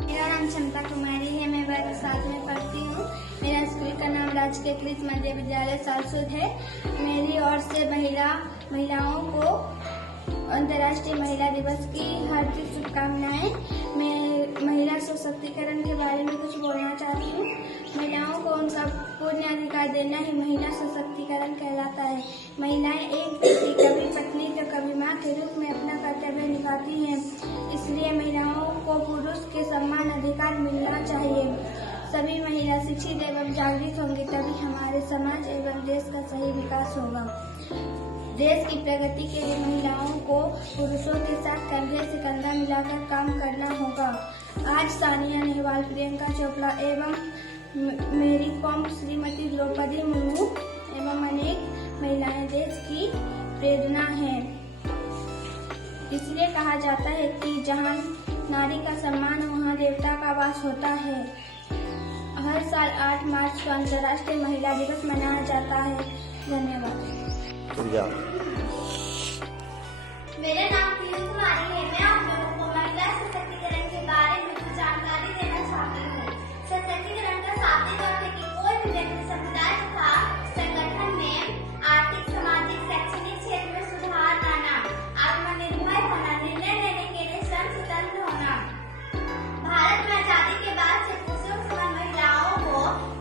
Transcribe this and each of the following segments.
मेरा नाम क्षमता कुमारी है। मैं वर्ग 7 में पढ़ती हूँ। मेरा स्कूल का नाम राजकीय कृत मध्य विद्यालय सालसुद है। मेरी ओर से महिलाओं को अंतर्राष्ट्रीय महिला दिवस की हार्दिक शुभकामनाएं। मैं महिला सशक्तिकरण के बारे में कुछ बोलना चाहती हूँ। महिलाओं को उनका पूर्ण अधिकार देना ही महिला सशक्तिकरण कहलाता है। महिलाएं एक व्यक्ति, कभी पत्नी तो कभी माँ के रूप में अपना कर्तव्य निभाती हैं। इसलिए महिलाओं को पुरुष के समान अधिकार मिलना चाहिए। सभी महिला शिक्षित एवं जागृत होंगी, तभी हमारे समाज एवं देश का सही विकास होगा। देश की प्रगति के लिए महिलाओं को पुरुषों के साथ कंधे से कंधा मिलाकर काम करना होगा। आज सानिया नेहवाल, प्रियंका चोपड़ा एवं मेरी कॉम, श्रीमती द्रौपदी मुर्मू एवं अनेक महिलाएं देश की प्रेरणा हैं। इसलिए कहा जाता है कि जहां नारी का सम्मान वहां देवता का वास होता है। हर साल 8 मार्च को अंतर्राष्ट्रीय महिला दिवस मनाया जाता है। धन्यवाद। मेरा नाम पीयू कुमारी है। मैं आप लोगों को महिला सशक्तिकरण के बारे में कुछ जानकारी देना चाहती हूँ। सशक्तिकरण का शाब्दिक अर्थ है कि कोई भी व्यक्ति, समुदाय तथा संगठन में आर्थिक, सामाजिक, शैक्षणिक क्षेत्र में सुधार लाना, आत्मनिर्भर होना, निर्णय लेने के लिए स्वयं स्वतंत्र होना। भारत में आजादी के बाद से पुरुषों के समान महिलाओं को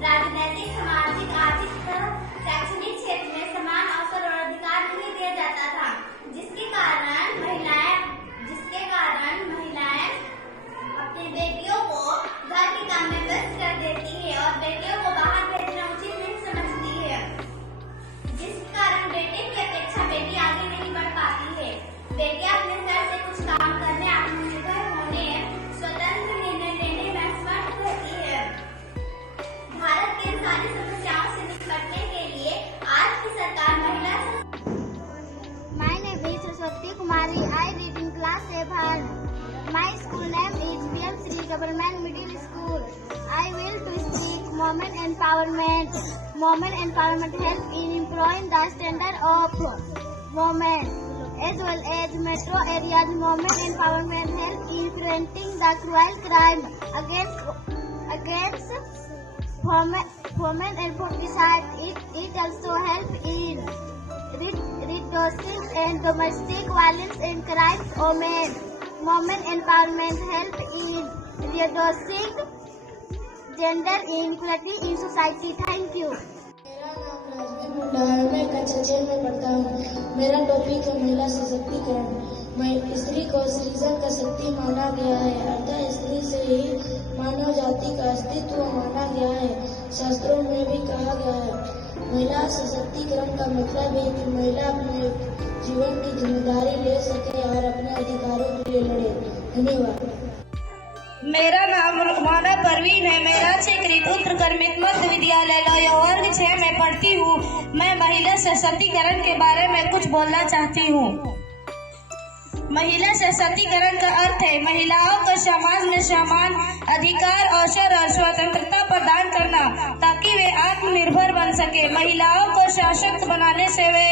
राजनैतिक, सामाजिक, आर्थिक तथा शैक्षणिक क्षेत्र में समान अवसर और अधिकार नहीं दिया जाता था, जिसके कारण महिलाएं अपनी बेटियों को घर के काम में व्यस्त कर देती है और बेटियों को बाहर भेजना उचित नहीं समझती है, जिसके कारण बेटे की अपेक्षा बेटी आगे नहीं बढ़ पाती है। बेटियां अपने स्तर से कुछ काम करने, आत्मनिर्भर होने, स्वतंत्र निर्णय लेने में असमर्थ रहती है। भारत की सारी समस्याओं से निपटने के लिए आज की सरकार महिला My name is Saraswati Kumari. I read in class 7. My school name is PM Sri Government Middle School. I will to speak women empowerment. Women empowerment help in improving the standard of women as well as metro areas. Women empowerment help in preventing the cruel crime against women and femicide. It also help in reducing and domestic violence and crimes. Women empowerment help in reducing gender inequality in society. Thank you. मेरा नाम राजवीर मुंडा है। मैं कक्षा 6 में पढ़ता हूँ। मेरा topic है महिला सशक्तिकरण। स्त्री को सृजन का शक्ति माना गया है, अर्थात स्त्री से ही मानव जाति का अस्तित्व माना गया है। शास्त्रों में भी कहा गया है महिला सशक्तिकरण का मतलब है कि महिला अपने जीवन की जिम्मेदारी ले सके और अपने अधिकारों के लिए लड़े। धन्यवाद। मेरा नाम रुकमाना परवीन है। मैं राजकीय उत्तर कर्मित मध्य विद्यालय लौया वर्ग 6 में पढ़ती हूँ। मैं महिला सशक्तिकरण के बारे में कुछ बोलना चाहती हूँ। महिला सशक्तिकरण का अर्थ है महिलाओं को समाज में समान अधिकार, अवसर और स्वतंत्रता प्रदान करना, ताकि वे आत्मनिर्भर बन सके। महिलाओं को सशक्त बनाने से वे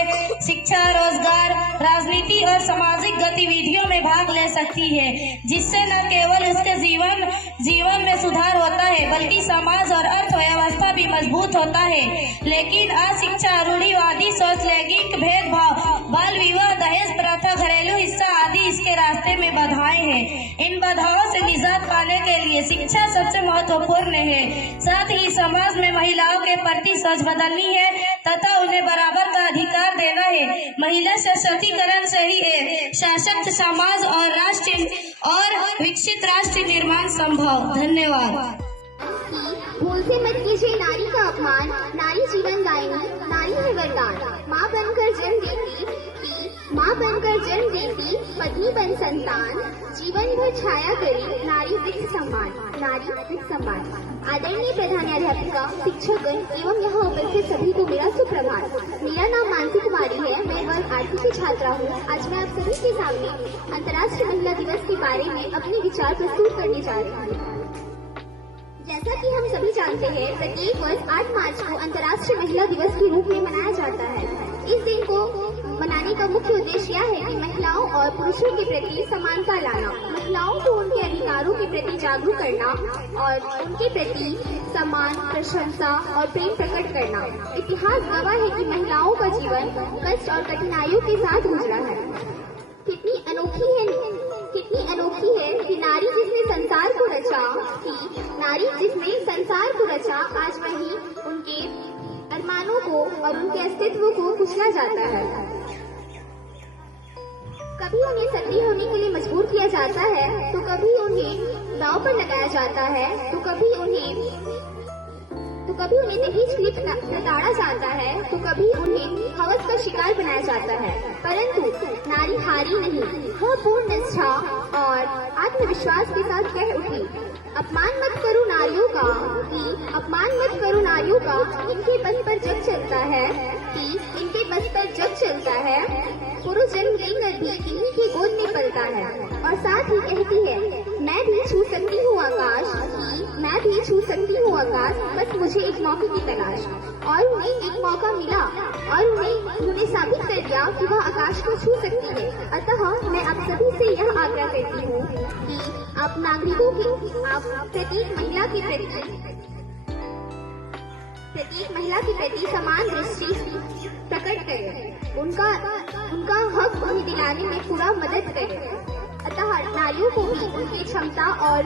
शिक्षा, रोजगार, राजनीति और सामाजिक गतिविधियों में भाग ले सकती है, जिससे न केवल उसके जीवन में सुधार होता है, बल्कि समाज और अर्थव्यवस्था भी मजबूत होता है। लेकिन अशिक्षा, रूढ़िवादी सोच, लैंगिक भेदभाव, बाल विवाह, दहेज प्रथा, घरेलू हिंसा आदि इसके रास्ते में बाधाएं हैं। इन बाधाओं से निजात पाने के लिए शिक्षा सबसे महत्वपूर्ण है। साथ ही समाज में महिलाओं के प्रति सोच बदलनी है तथा उन्हें बराबर का अधिकार देना है। महिला सशक्तिकरण से ही एक सशक्त समाज और विकसित राष्ट्र निर्माण संभव। धन्यवाद। कि भूल से मत कीजिए नारी का अपमान, नारी जीवन दायिनी, नारी है वरदान। माँ बनकर जन्म देती माँ बनकर जन्म देती, पत्नी बन संतान, जीवन भर छाया करी नारी वित्त सम्मान, नारी वित्त सम्मान। आदरणीय प्रधानाध्यापिका, शिक्षकगण एवं यहाँ उपस्थित सभी को मेरा सुप्रभात। मेरा नाम मानसी कुमारी है, मैं वर्ग 8 की छात्रा हूँ। आज मैं आप सभी के सामने अंतर्राष्ट्रीय महिला दिवस के बारे में अपने विचार प्रस्तुत करने जा रही हूँ। जैसा कि हम सभी जानते हैं, प्रत्येक वर्ष 8 मार्च को अंतर्राष्ट्रीय महिला दिवस के रूप में मनाया जाता है। इस दिन को मनाने का मुख्य उद्देश्य यह है कि महिलाओं और पुरुषों के प्रति समानता लाना, महिलाओं को उनके अधिकारों के प्रति जागरूक करना और उनके प्रति सम्मान, प्रशंसा और प्रेम प्रकट करना। इतिहास गवाह है कि महिलाओं का जीवन कष्ट और कठिनाइयों के साथ गुजरा है। कितनी अनोखी है कि नारी जिसने संसार को रचा, आज वही उनके अरमानों को और उनके अस्तित्व को कुचला जाता है। कभी उन्हें सती होने के लिए मजबूर किया जाता है, तो कभी उन्हें दांव पर लगाया जाता है, तो कभी उन्हें दहेज के लिए प्रताड़ा जाता है, तो कभी उन्हें हवस का शिकार बनाया जाता है। परंतु नारी हारी नहीं, वह पूर्ण निष्ठा और आत्मविश्वास के साथ कह उठी, अपमान मत करो नारियों का, इनके बस पर जग चलता है, पुरुष जन्म लेकर भी इन्हीं के गोद में पलता है। और साथ ही कहती है, मैं भी छू सकती हूँ आकाश, बस मुझे एक मौके की तलाश। और उन्हें एक मौका मिला और उन्होंने साबित कर दिया कि वह आकाश को छू सकती है। अतः मैं आप सभी से यह आग्रह करती हूँ कि आप प्रत्येक महिला के प्रति समान दृष्टि प्रकट करें, उनका हक उन्हें दिलाने में पूरा मदद करें। अतः नारियों को भी उनकी क्षमता और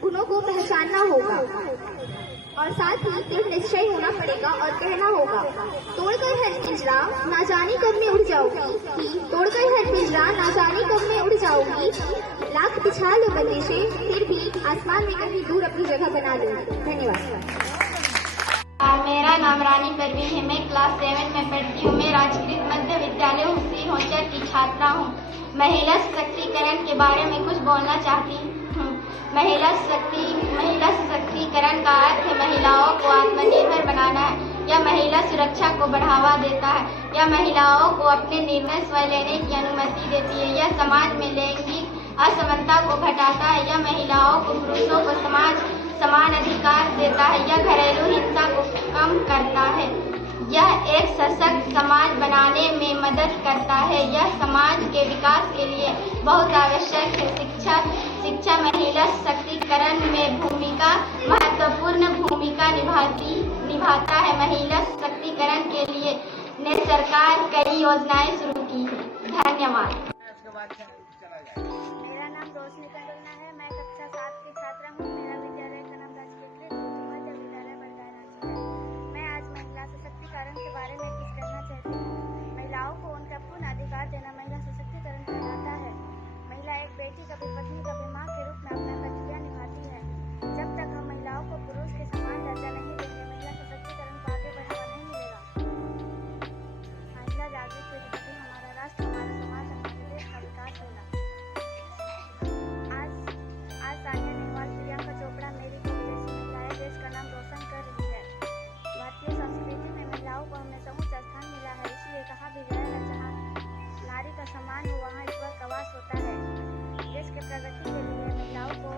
गुणों को पहचानना होगा और साथ ही दृढ़ निश्चय होना पड़ेगा और कहना होगा, तोड़कर हर पिंजरा ना जाने कब मैं उड़ जाऊंगी, लाख बिछा लो बंदिशें, फिर भी आसमान में कहीं दूर अपनी जगह बना लूंगी। धन्यवाद। मेरा नाम रानी परवीन है, मैं क्लास 7 में पढ़ती हूँ। मैं राजकीय मध्य विद्यालय हुस्सी होचर की छात्रा हूँ। महिला सशक्तिकरण के बारे में कुछ बोलना चाहती हूँ। महिला सशक्तिकरण का अर्थ है महिलाओं को आत्मनिर्भर बनाना है। यह महिला सुरक्षा को बढ़ावा देता है। यह महिलाओं को अपने निर्णय स्वयं लेने की अनुमति देती है। यह समाज में लैंगिक असमानता को घटाता है। यह महिलाओं को पुरुषों को समान अधिकार देता है। यह घरेलू हिंसा को कम करता है। यह एक सशक्त समाज बनाने में मदद करता है। यह समाज के विकास के लिए बहुत आवश्यक है। शिक्षा महिला सशक्तिकरण में महत्वपूर्ण भूमिका निभाता है। महिला सशक्तिकरण के लिए ने सरकार कई योजनाएं शुरू की है। धन्यवाद। मेरा नाम रोशनी कंडलना है, मैं कक्षा 7 की छात्रा हूँ। मेरा विद्यालय का नाम राजकीय मध्य विद्यालय बलराज है। मैं आज महिला सशक्तिकरण के बारे में कुछ कहना चाहती हूँ। महिलाओं को उनका पूर्ण अधिकार देना महिला सशक्तिकरण कहलाता है। महिला एक बेटी, कभी पत्नी, कभी माँ के रूप में अपना कर्तव्य निभाती है। जब तक हम महिलाओं को पुरुष के समान दर्जा नहीं देंगे, महिला सशक्तिकरण को आगे बढ़ावा नहीं मिलेगा। महिला जागृत होगी तभी हमारा राष्ट्र, हमारा समाज, हमारे देश का विकास होगा। आज सानिया नेहवाल, प्रियंका चोपड़ा, मेरी कोम जैसी महिलाएं देश का नाम रोशन कर रही है। भारतीय संस्कृति में महिलाओं को हमेशा ऊंच स्थान मिला है। इसलिए कहा भी गया है, जहाँ नारी का सम्मान हो वहाँ ईश्वर का वास होता है। देश के प्रगति के लिए महिलाओं को